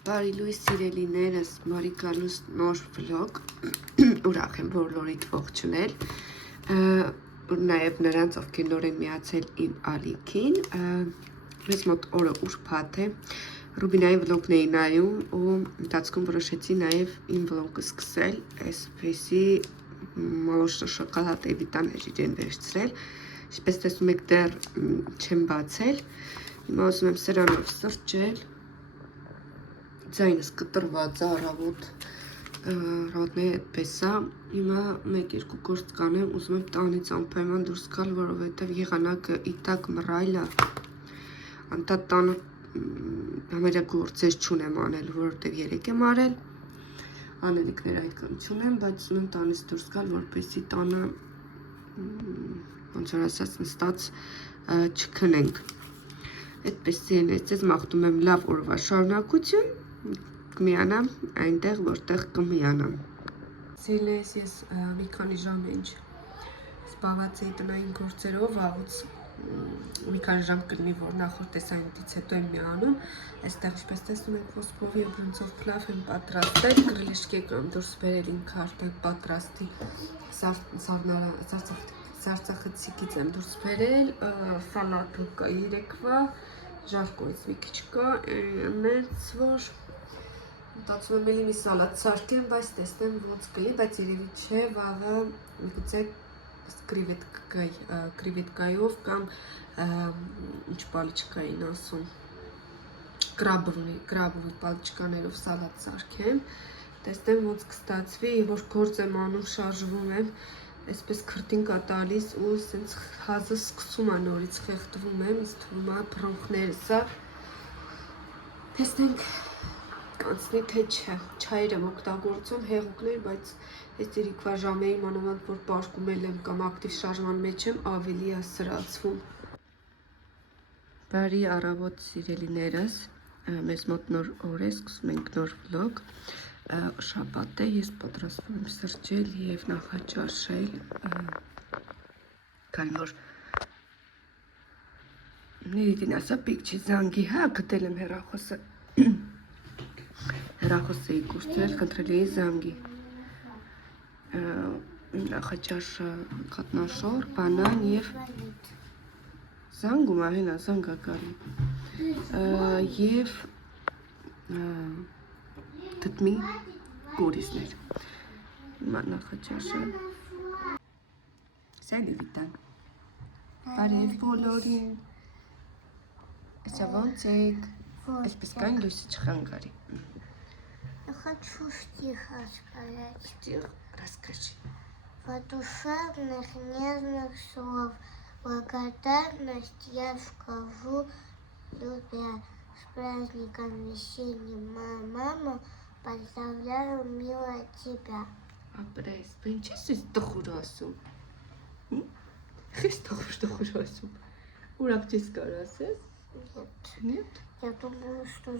Բարի լույս սիրելիներս, Մարիկալուս նոր վլոգ, ուրախ եմ բոլորիդ ողջունել, նաև նրանց, ովքեր նոր են միացել իմ ալիքին, մեզ մոտ օրը ուրբաթ է, Ռուբինայի վլոգն էի նայում ու ընթացքում որոշեցի նաև իմ վլոգը սկսել, այսպեսի մոլոշը շոկոլադե վիտամիններ իրեն վերցրել, ինչպես տեսնում եք դեռ չեմ բացել, հիմա ուզում եմ սրանով սրճել, ձայնս կտրված է առավոտների այդպես է, հիմա 1-2 գործ կանեմ, ուզում եմ տանից անպայման դուրս գալ, որովհետև եղանակը իտակ մռայլ է, անտա տանը համարյա գործեր չունեմ անել, որովհետև երեկ եմ արել, անելիքներ այդքան չունեմ, բայց ուզում եմ տանից դուրս գալ, որպեսզի տանը ոնց որ ասած նստած չքնենք։ Այդպեսի են, այսպես մաղթում եմ լավ օրվա շարունակություն, կմիանամ այնտեղ, որտեղ կմիանամ։ Սիրելիս, ես մի քանի ժամ ինչ զբաղված էի տնային գործերով, վաղուց մի քանի ժամ կլինի, որ նախորդ տեսանյութից հետո եմ միանում, այստեղ ինչպես տեսնում եք ոսկովի ու բրինձով փլավ եմ պատրաստել, գրիլիշկե կամ դուրս բերել ինքը արդեն պատրաստի սարսափցիկից եմ դուրս բերել, սալատը կա երեկվա, ժարկոից մի քիչ կա, այնպես որ մտածում եմ էլի մի սալատ սարքեմ, բայց տեսնեմ ոնց կլինի, բայց երևի չէ, վաղը միգուցե կրիվետկայով կամ ինչ պալիչկային ասում, կրաբովի պալիչկաներով սալատ սարքեմ, տեսնեմ ոնց կստացվի, որ գործ եմ անում, շարժվում եմ, այսպես քրտին կա տալիս ու սենց հազը սկսում է նորից խեղդվում եմ, ինձ թվում է բրոնխներս է, տեսնենք կանցնի թե չէ, չայր եմ օգտագործում, հեղուկներ, բայց ես երեկվա ժամերի մանավանդ որ պարկումել եմ կամ ակտիվ շարժման մեջ եմ, ավելի է սրացվում։ Բարի առավոտ սիրելիներս, մեզ մոտ նոր օր է, սկսում ենք նոր վլոգ, շաբաթ է, ես պատրաստվում եմ սրճել և նախաճաշել, քանի որ ներիդին ասա պիկ չի զանգի, հա, գտել եմ հեռախոսը, հեռախոսը էի կուրծել, խնդրել էի զանգի, նախաճաշը կատնաշոր, բանան և զանգում ահենա, զանգա գալի և թթմի կորիզներ, հիմա նախաճաշը, սայլի վիտան, բարև բոլորին, այսա ոնց եք, այսպես կային լույսը չխանգարի։ Я хочу стих рассказать. Стих расскажи. Подушевных нежных слов благодарность я скажу любя. С праздником весенним, моя мама, поздравляю, милая тебя. Ապրես, բեն չես ես տխուր ասում, ես տխուր ասում, ուրակ չես կար ասես, Нет. Я думаю, что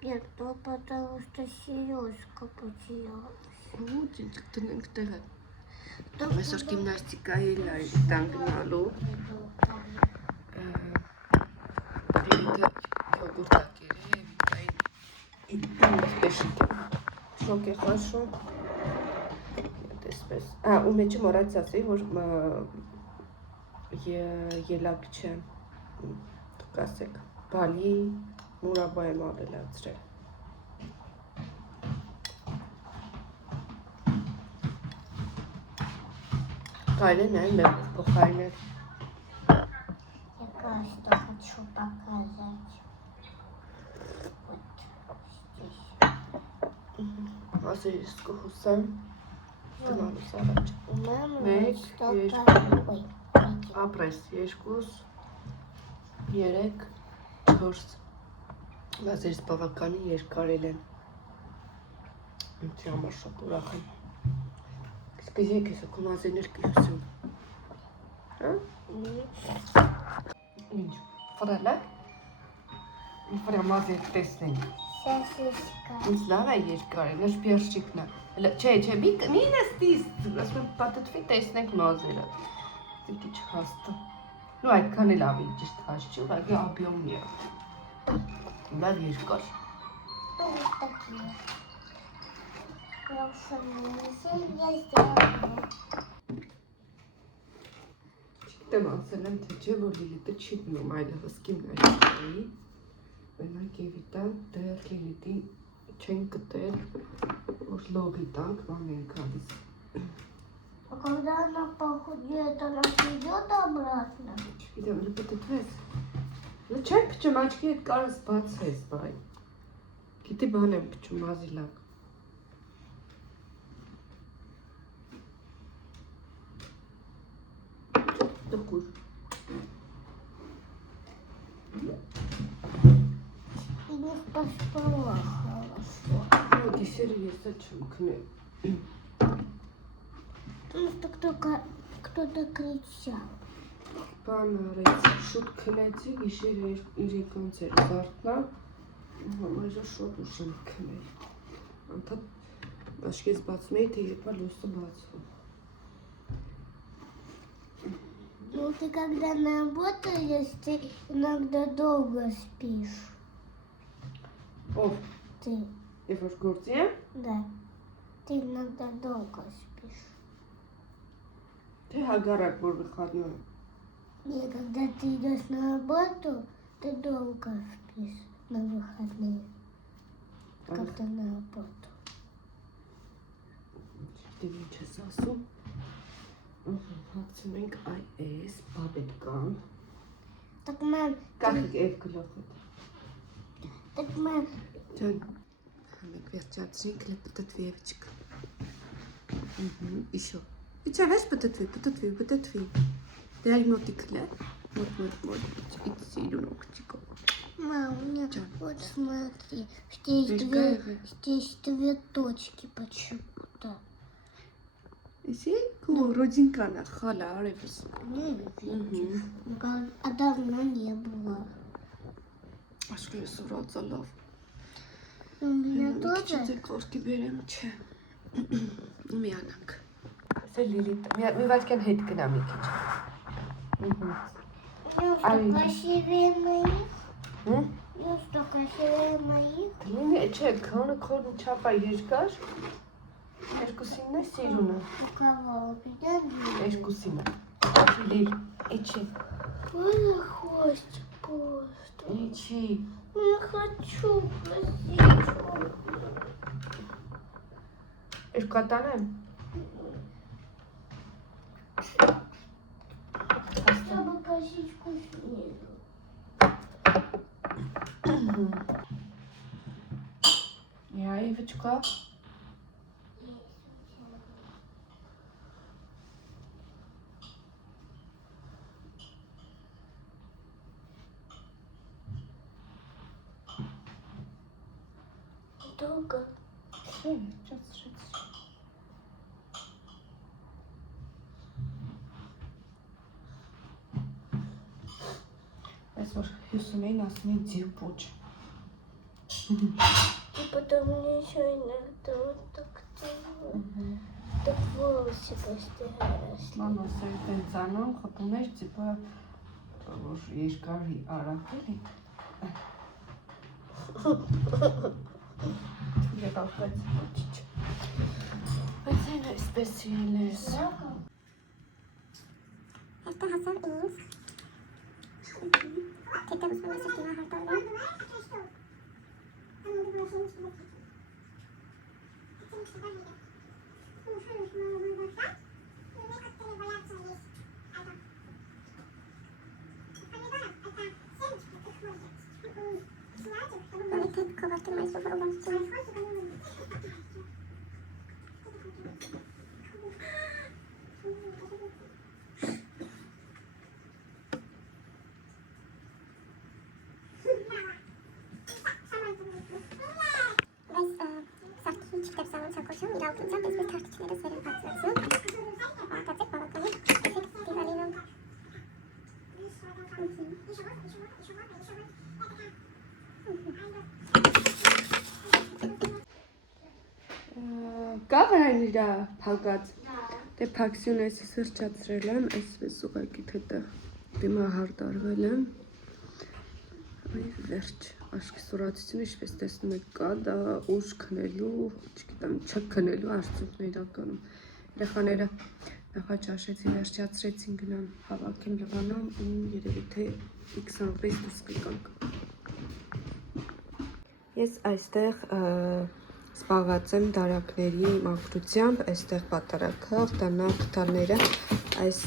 нет, то потому что сережка потерялась. ու ջինչ կտնենք տեղը, այսօր գիմնաստիկայի տան գնալու, դերիքը յոգուրտակ շոկ է խաշում, տեսպես, ու մեջը մորած ասեի, որ ելակ չէ, դուք ասեք, բալի մուրաբա եմ ավելացրել։ Կարելի է նայել մեղով փոխարինել։ Я просто хочу показать. Вот здесь. Ասես կհուսեմ, տնալուց առաջ։ Мама, Մեկ, что երկու, Ой, ապրես, 2, 3, 4, վազերս բավականին երկարել են, ինձ համար շատ ուրախ եմ, սկիզ եկ ես ակում ազեներ կյուսում, ինչ, վրալակ, վրամ ազեր տեսնենք, сосиска. ինձ լավ է երկարել, նշ բերշիկն է, չէ, մի նստիս, ասում եմ պատտվի տեսնենք մազերը, քիչ հաստը, ու այդքան էլ ավելի ճիշտ հաս չի, ուղղակի աբյոմն է, լավ երկար, Вот такие. Я сделала. Չգիտեմ ասել եմ, թե չէ, որ Լիլիթը չի դնում այլևս գիմնաստիկայի։ Մենակ Եվիտան դեռ Լիլիթի չեն գտել, որ լողի տանք, ման են գալիս։ А когда она похудеет, она придет обратно? Չգիտեմ, լպտտվես։ Չեմ փչում, աչքի հետ կարս բացես, բայ։ Գիտի բան եմ փչում, ազիլակ։ Տկուր։ И не поспала хорошо. Вот десерт есть, зачем книг? Потому что кто-то кричал. Բանարեց, շուտ քնեցի, գիշեր 3-ից էր զարթնա, համայժա շոտ ուշ եմ քնել։ Անդադ աշկես բացում էի, թե երբա լույսը բացվում։ Ну ты когда работаешь, ты иногда долго спишь. Ով, Ты, երբ որ գործի եմ, да. Ты иногда долго спишь. թե հագարակ որ վխանում եմ։ И когда ты идешь на работу, ты долго спишь на выходные. Когда на работу. Դե ինչ ես ասում։ Հացում ենք այս բաբետկան։ Так, мам, Կախիկ էվ գլոխը։ так, мам, Ջան, մենք վերջացրինք լպտտվի եվիչկա։ Իշո։ Իչա վեշ պտտվի։ Դե այլ մոտիկլը։ Մոտ, իտ սիրուն օգտիկո։ мам, у меня Чё? вот смотри, здесь две точки почему-то. Իսի քո ռոջինկանա խալա արևս։ Не видишь. А давно не было. Աշկել սուրացա լավ։ У меня Քիչ тоже. է կորքի բերեմ, չէ։ Միանանք։ Սա Լիլիթ, մի վայրկյան հետ գնա մի քիչ։ Что красивее моих? Հմ։ Что красивее моих? Լինի, չէ, քոնը քոնը չափա երկար։ Երկուսինն է սիրունը։ У кого? У меня две. Երկուսինը։ Լիլ, իջի։ Можно хвостик просто. Իջի։ Я хочу косичку. Երկատանեմ։ Чтобы косичку снизу. Եվիչկա։ Долго. Չէ, ճացրեց։ Այս որ հյուսում էին ասում էին ձիու պոչ։ И потом мне еще иногда вот так делаю. Так волосы постоянно росли. Ման ասել տեն ծանում, խփում էր ծիպը, որ երկար արակ էլի։ Եկավ, բայց ոչիչ։ Բայց այն այսպես ելես։ Это Хасан из. Это успела сестра Хартовна. Это коробка моей супруги. Կավրան իրա փակած։ Դե փակսյուն այսի սրճացրել եմ, այսպես ուղակի թետը դիմա հարդարվել եմ։ Այ վերջ։ Աշկի սուրացությունը ինչպես տեսնում եք կա, դա ուժ քնելու, չգիտեմ, չքնելու արդյունքն է իրականում։ Երեխաները նախաճաշեցին, վերջացրեցին գնան հավաքեն լվանամ ու երևի թե x րոպեից դուրս կգանք։ Ես այստեղ զբաղված եմ դարակների մաքրությամբ, այստեղ պատարակող, տանակ տալները այս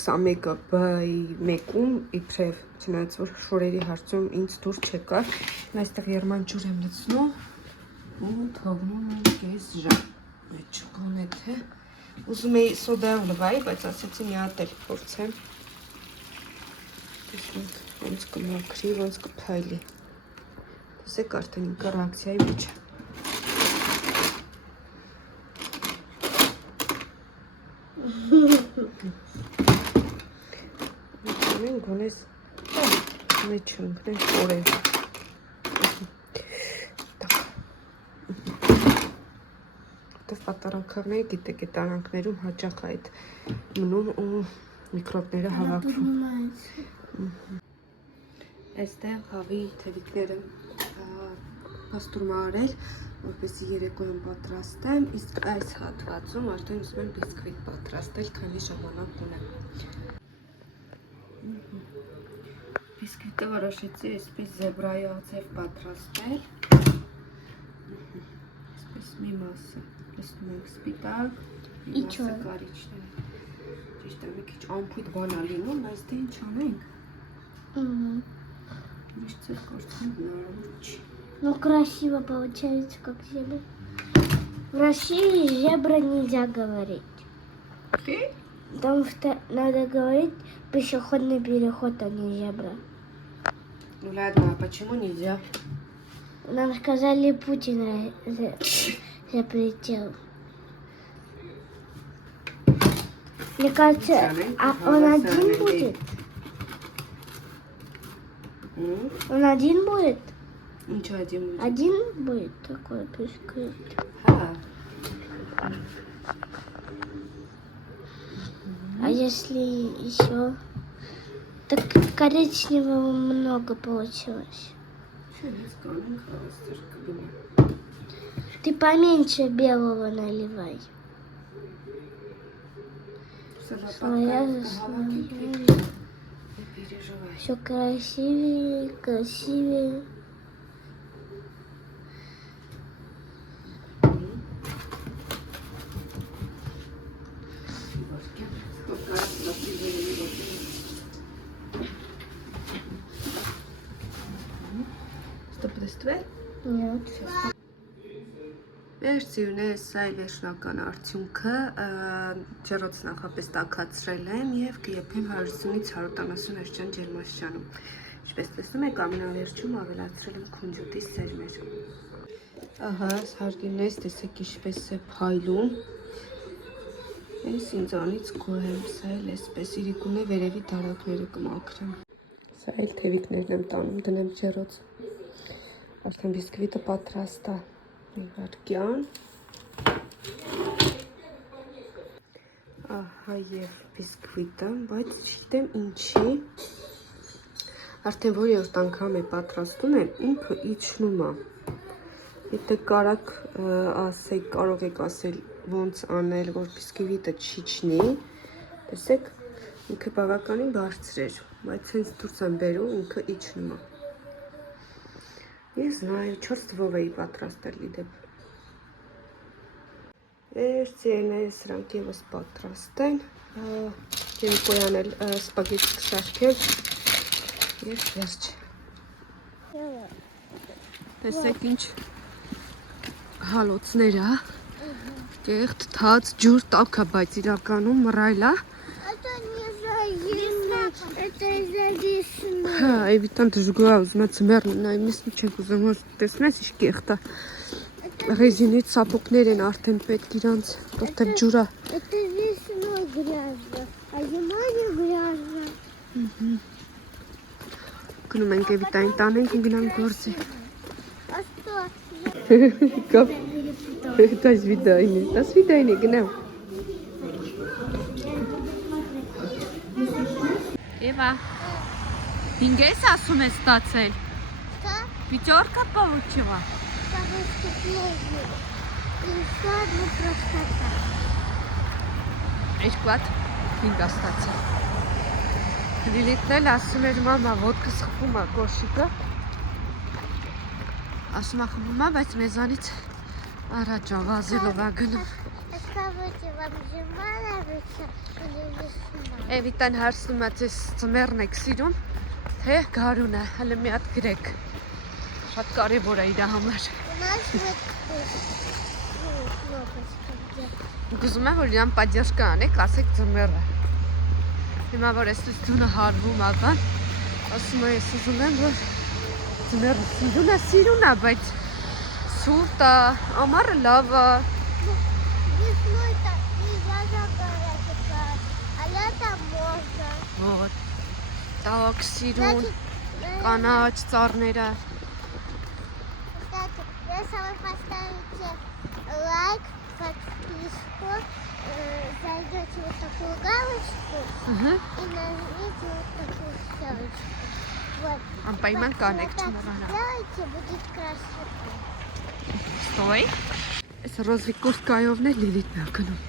21-ը B1-ում իբրև չնայած որ շորերի հարցում ինձ դուր չեկար, այստեղ երմանջուր եմ լցնում ու թողնում եմ կես ժամ, մեջ չկոնե թե ուզում էի սոդայով լվայի, բայց ասեցի մի հատ էլ փորձեմ, տեսնենք ոնց կմաքրի, ոնց կփայլի, տեսեք արդեն ինքը ռեակցիայի մեջ է։ Գոնես մեջ ընկնեն խորեր։ Որտև պատարակողները գիտեք է տանանքներում հաճախ այդ մնում ու միկրոբները հավաքվում։ Այստեղ հավի թևիկները պաստուրմա արել, որպեսզի երեկոյան պատրաստեմ, իսկ այս հատվածում արդեն ուզում եմ բիսկվիտ պատրաստել, քանի ժամանակ ունեմ։ Բիսկվիտը որոշեցի այսպես զեբրայաձև պատրաստել, այսպես մի մասը, լսնում ենք սպիտակ, մի մասը կարիճներ, ճիշտ է մի քիչ ամփույթ բան ա լինում, բայց դե ինչ անենք, միշտ ձեր կարծում հնարավոր չի։ Ну, красиво получается, как зебра. В России зебра нельзя говорить. Потому что надо говорить пешеходный переход, а не зебра. Ну ладно, а почему нельзя? Нам сказали, Путин запретил. Мне кажется, а он один будет? Он один будет? Ничего, один будет. Один будет такой бисквит. А если еще? Так коричневого много получилось. Ты поменьше белого наливай. Слоя за слоями. Все красивее, красивее. Что подоставай? Нет. Վերջինս սա է վերջնական արդյունքը, ջեռոց նախապես տաքացրել եմ և կեփեմ 150-ից 170 աստիճան ջերմաստիճանում։ Ինչպես տեսնում եք, ամենավերջում ավելացրել եմ քունջուտի սերմեր։ Ահա, հարգիններս, տեսեք ինչպես է փայլում։ Ես ինձանից գոհ եմ, սա էլ էսպես իրիկունե վերևի դարակները կմաքրեմ։ Սա էլ թևիկներն եմ տանում, դնեմ ջեռոց։ Արդեն բիսկվիտը պատրաստ է։ Իվարկյան ահա և բիսկվիտը, բայց չգիտեմ ինչի արդեն որ երրորդ անգամ է պատրաստում եմ, ինքը իջնում է։ Եթե կարող եք ասել ոնց անել, որ բիսկվիտը չիջնի, տեսեք, ինքը բավականին բարձր էր, բայց հենց դուրս եմ բերում, ինքը իջնում է։ Ես նայ 4 թվով էի պատրաստել իդեպ։ Վերջիններս սրանք ևս պատրաստ են։ Երեկոյան էլ սպագետի կշարքել և վերջ։ Տեսեք ինչ հալոցներ է, կեղտ, թաց, ջուր, տաք է, բայց իրականում մռայլ է։ Это не заедно, это из-за весны. Էվիտան դժգոհ է, ուզում է ձմեռն նայում, ես մի չենք ուզում, որ տեսնես ինչ կեղտ է։ Ռեզինից սապոկներ են արդեն պետք իրանց, որտեղ ջուր է։ Это весной грязно, а зимой не грязно. Գնում ենք Էվիտային տանենք ու գնանք գործի։ А что? Կապ, դա սվիդայնի, գնամ։ Էվա, 5 ես ասում ես ստացել։ Что? Пятерка получила։ Потому что плохо. И еще одну просто так. Երկու 5 ստացել։ Լիլիթն էլ ասում էր մամա, ոդկը սխվում է կոշիկը։ Ասում է խմում է, բայց մեզանից առաջ ավազելով է գնում։ Скажите, вам зима нравится или весна? Էվիտան հարցնում է ձեզ ծմերն եք սիրում, թե գարունը, հələ մի հատ գրեք։ Շատ կարևոր է իր համար։ У нас вот кнопочка где. Ուզում եմ, որ իրան պատյաշկա անեք, ասեք ծմերը։ Հիմա որ ես տունը հարվում ական, ասում է, ես ուզում եմ, որ ծմերը սիրուն է, բայց սուրտ է, ամառը լավ է։ Весной-то нельзя загорать, а летом можно. Вот, տակ, սիրուն, Значит, կանաչ, ծառները։ кстати, если вы поставите лайк, подписку, зайдете вот такую галочку и нажмите вот такую ссылочку. Вот. Անպայման կանեք Так չմոռանալ։ сделайте, будет красиво. Ստոյ։ Այս ռոզվի կուրտկայովն է Լիլիթն է գնում։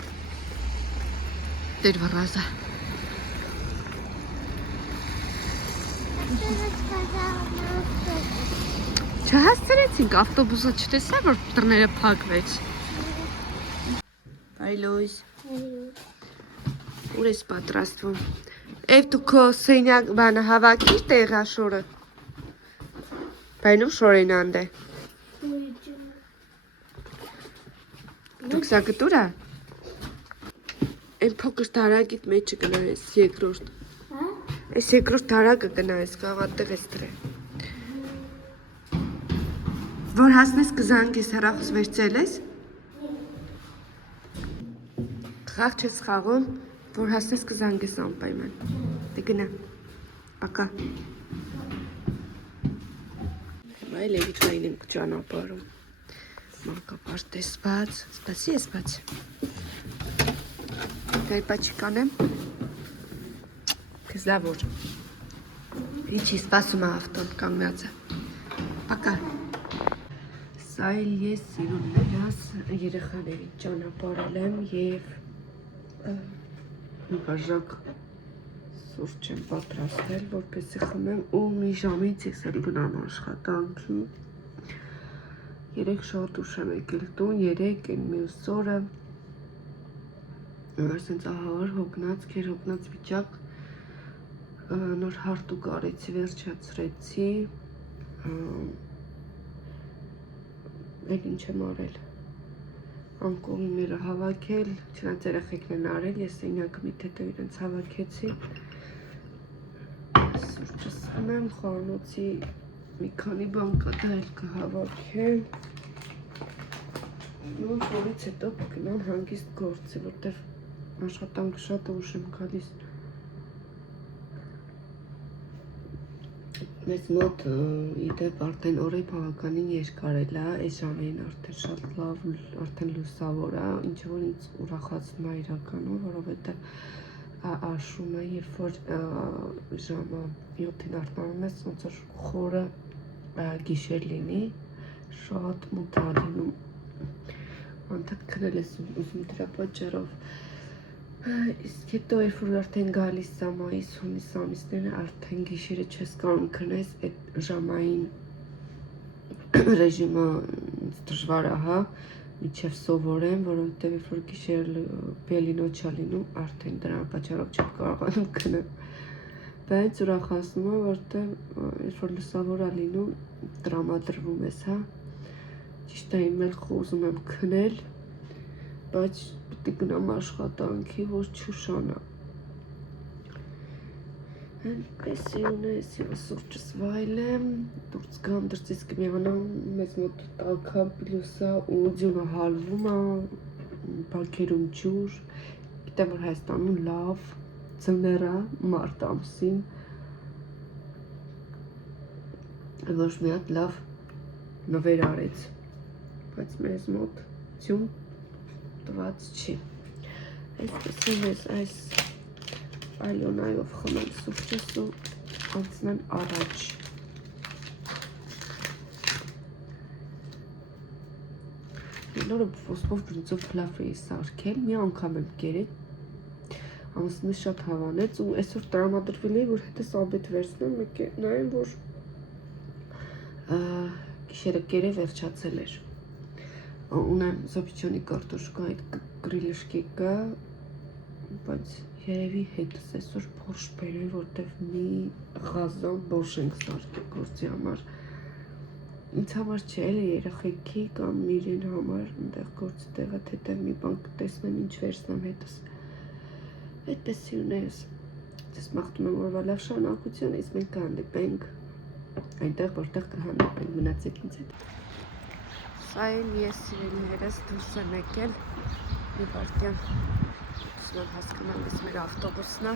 Դեր վռազա։ Ты рассказала на автобусе. Չհասցրեցինք ավտոբուսը չտեսա, որ դռները փակվեց։ Այ լույս, ուր ես պատրաստվում։ Եվ դու քո սենյակ բանը հավաքիր տեղաշորը։ Բայնում շորին անդե։ Դուք սա գտուր է։ Այն փոքր տարագիտ մեջը գնայես երկրորդ։ Այս երկրորդ տարագը գնայես, գաղատեղ ես դրե։ Որ հասնես կզանգես հեռախոս վերցել ես։ Խաղ չես խաղում, որ հասնես կզանգես անպայման։ Դե գնա։ Պակա։ Այ լեգիթային ենք ճանապարհում։ Մանկապարտ ես բաց, սպասի ես բաց։ Դե պաչիկ անեմ։ Կզավոր։ Ինչի սպասում է ավտոն կանգնած է։ Պակա։ Սա էլ ես սիրուններս երեխաներին ճանապարհել եմ և մի բաժակ սուրճ եմ պատրաստել, որպեսզի խմեմ ու մի ժամից ես էլ գնամ աշխատանքի։ 3 շաբաթ ուշ եմ եկել տուն, 3 այն մյուս օրը սենց ահավոր հոգնած, քերհոգնած վիճակ, նոր հարտուկ արեցի, վերջացրեցի, էլ ինչ եմ արել, անկողիները հավաքել, չնայած երեխեքն են արել, ես սենյակը մի թեթև իրենց հավաքեցի, սուրճս խմեմ, խորանոցի մի քանի բան կա, դա էլ կհավաքեմ, ու որից հետո կգնամ հանգիստ գործի, որտև աշխատանքը շատ ուշ եմ գալիս։ Մեզ մոտ իդեպ արդեն օրը բավականին երկար է, այս ժամին արդեն շատ լավ, արդեն լուսավոր է, ինչ որ ինձ ուրախացնում է իրականում, որովհետև աշում է, երբ որ ժամը 7-ին արթնանում ես, ոնց որ խորը գիշեր լինի, շատ մութ է լինում, անդադ քնել ես ուզում դրա պատճառով։ Իսկ հետո երբ որ արդեն գալիս է մայիս, հունիս ամիսները, արդեն գիշերը չես կարող քնես, այդ ժամային ռեժիմը դժվար է, հա, մինչև սովորեմ, որովհետև երբ որ գիշեր բելինոչ է լինում, արդեն դրա պատճառով չեմ կարողանում քնել։ Բայց ուրախացնում է, որտեղ երբ որ լուսավոր է լինում, տրամադրվում ես, հա։ Ճիշտ է, իմ էլ ուզում եմ քնել, բայց պետք է գնամ աշխատանքի, որ չուշանա։ Այնպես սիրունես և սուրճս վայելեմ, դուրս գամ, դրսից կմիանամ, մեզ մոտ տաք է, պլյուս է ու ձյունը հալվում է, բակերում ջուր, գիտեմ, որ Հայաստանում լավ ձմեռ է, մարտ ամսին, ոչ մի հատ լավ նվեր արեց, բայց մեզ մոտ ձյուն տված չի։ Այսպես եմ ես այս այլոնայով խմեմ սուրճս ու անցնեն առաջ։ Նորը ոսկով բրինձով փլավ էի սարքել, մի անգամ եմ կերել, ամուսինս շատ հավանեց ու այսօր տրամադրվել էի, որ հետս աբեդ վերցնեմ, նայեմ, որ գիշերը կերե վերջացել էր։ Ունեմ զոբիչյոնի կարտոշկա, այդ գրիլշկի կա, բայց երևի հետս այսօր փորշ բերել, որտև մի ղազան բոշ ենք սարքել գործի համար։ Ինձ համար չէ, էլի երեխեքի կամ իրեն համար այնտեղ գործի տեղը թեթև մի բան կտեսնեմ, ինչ վերցնեմ հետս։ Այդպես սիրուներս, ձեզ մաղթում եմ օրվա լավ շարունակություն, իսկ մենք կհանդիպենք այնտեղ, որտեղ կհանդիպենք, մնացեք ինձ հետ։ Սա էլ ես սիրելիներս դուրս եմ եկել, մի վարկյան դուսնան հասկանամ, ես մեր ավտոբուսն է,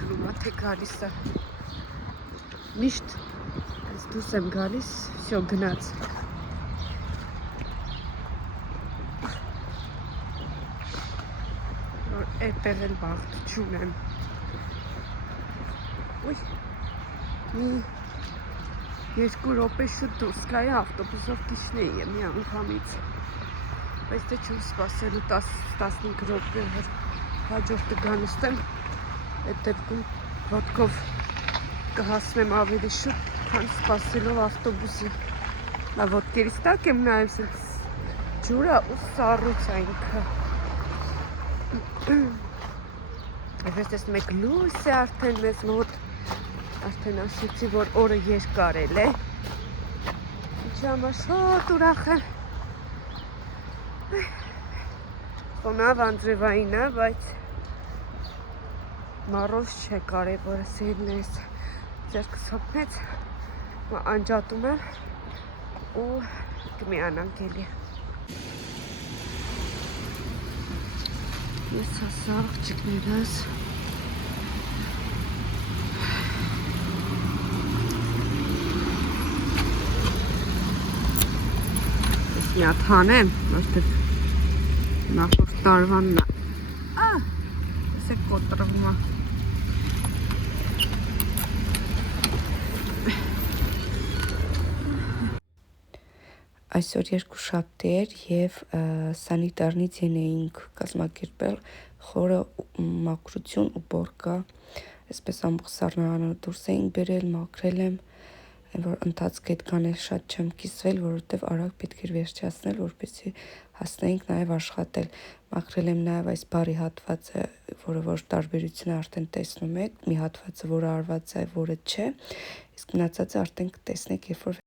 գնում է թե գալիս է, միշտ ես դուրս եմ գալիս, վсё գնաց։ Այդտեղ էլ բաղթություն եմ։ Ուй, մի 2 րոպե շուտ դուրս գայի ավտոբուսով կիշնեի եմ մի անգամից։ Բայց դե չեմ սպասելու 10-15 րոպե հաջորդը գանստեմ, այդ դեպքում ոտքով կհասնեմ ավելի շուտ, քան սպասելով ավտոբուսին։ Նա ոտքերից տակ եմ նայում, սենց ջուրը ու սառույց է ինքը։ Այսպես տեսնում եք լույս է արդեն մեզ մոտ, արդեն ասեցի, որ օրը երկար էլ է։ Ինչի համար շատ ուրախ եմ։ Խոնավ անձրևային է, բայց մառոզ չէ կարևորը սիրելիներս, ձեռքս հոգնեց, անջատում եմ ու կմիանանք էլի։ Ես հասա աղջիկներս։ Ես մի հատ հանեմ, որտեղ նախորդ տարվանն է։ Ես է կոտրվում է։ Այսօր երկուշաբթի էր և սանիտարնից էինք կազմակերպել խորը մաքրություն ու բորկա, այսպես ամբողջ սառնարանը դուրս էինք բերել, մաքրել եմ, որ ընթացքը այդքան էլ շատ չեմ կիսվել, որովհետև արագ պետք էր վերջացնել, որպեսզի հասնեինք նաև աշխատել։ Մաքրել եմ նաև այս բարի հատվածը, որը որ տարբերությունը արդեն տեսնում եք, մի հատվածը, որը արված է, որը չէ, իսկ մնացածը արդեն կտեսնեք, երբ որ